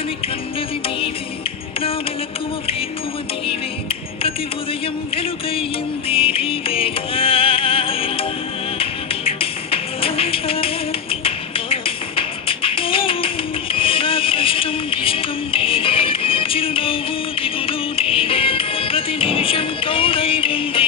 కలని కన్నది నీవే నా వెలకువ వేకువ నీవే ప్రతి ఉదయం వెలుగయ్యింది నీవేగా నా కష్టం ఇష్టం నీవే చిరునవ్వు దిగులు నీవే ప్రతి నిమిషం తోడై ఉంది